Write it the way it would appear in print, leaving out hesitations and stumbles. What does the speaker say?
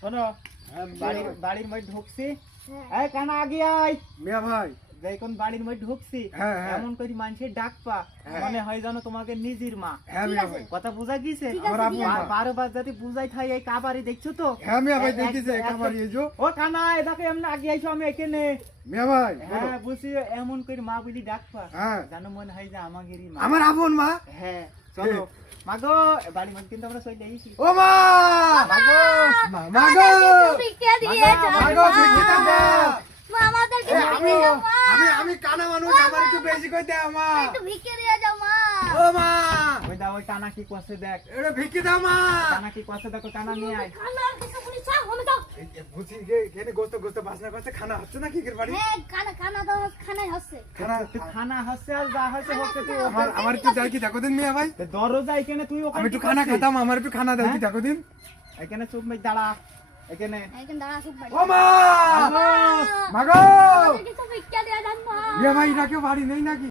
শোনো বাড়ির মধ্যে ঢুকছি, এই কানা আগে আয় মিয়া ভাই। যখন বাড়ির মধ্যে ঢুকছি হ্যাঁ, হ্যাঁ। এমন করে মানুষের ডাক পা মনে হয় যেন তোমাকে নিজের মা। হ্যাঁ মিয়া ভাই। কথা বুঝা গিয়েছে? আমার আব্বু মা। বারবার যদি বুঝাই থাই এই কাবারি দেখছো তো? হ্যাঁ মিয়া ভাই দেখিছে কাবারি এই যে। ও কানা এদাকে এমনি আগে আইছো আমি এখানে। মিয়া ভাই বলো। হ্যাঁ বুঝছি, এমন করে মা বলি ডাক পা হ্যাঁ। জানো মনে হয় যে আমাদেরই মা। আমার আপন মা। হ্যাঁ চলো মাগো, বাড়ির মধ্যে কিন্তু আমরা চলে আইছি। ও মা মাগো মাগো তুমি কে দিয়ে যাও মাগো ভিক্ষা দাও। মা আমাদেরকে আমি ভিক্ষে দাও মা আমি কানা মানুষ, আমার একটু বেশি কই দাও মা। একটু ভিক্ষে দিয়ে যাও মা ও মা ওই দা ওই টানা কি করছে দেখ, এটা ভিক্ষা দাও মা। টানা কি করছে দেখো, টানা নিয়ে আয়। খানার কিছু বলি চাও আমি দাও বুঝি কেনে গোস্ত গোস্ত বাসনা করছে, খানা হচ্ছে না কি এর বাড়ি? হ্যাঁ খানা দাও খানাই হচ্ছে খানা তুই খানা হচ্ছে আর যা হচ্ছে হচ্ছে তুই আমার একটু যাই কি দেখো দিন মিয়া ভাই। দরজা এখানে তুই ওখানে আমি একটু কি খানা করছিস? খেতাম, আমার একটু খানা দাও কি দেখো দিন। এখানে চুপ মেয়ে দাঁড়া এখানে। এখন দাঁড়া সুপ বাড়ি ও মা মাগো! মাগো কিছু ভিক্ষা দিয়ে যান মা মিয়া ভাই এটা কেউ বাড়ি নেই নাকি?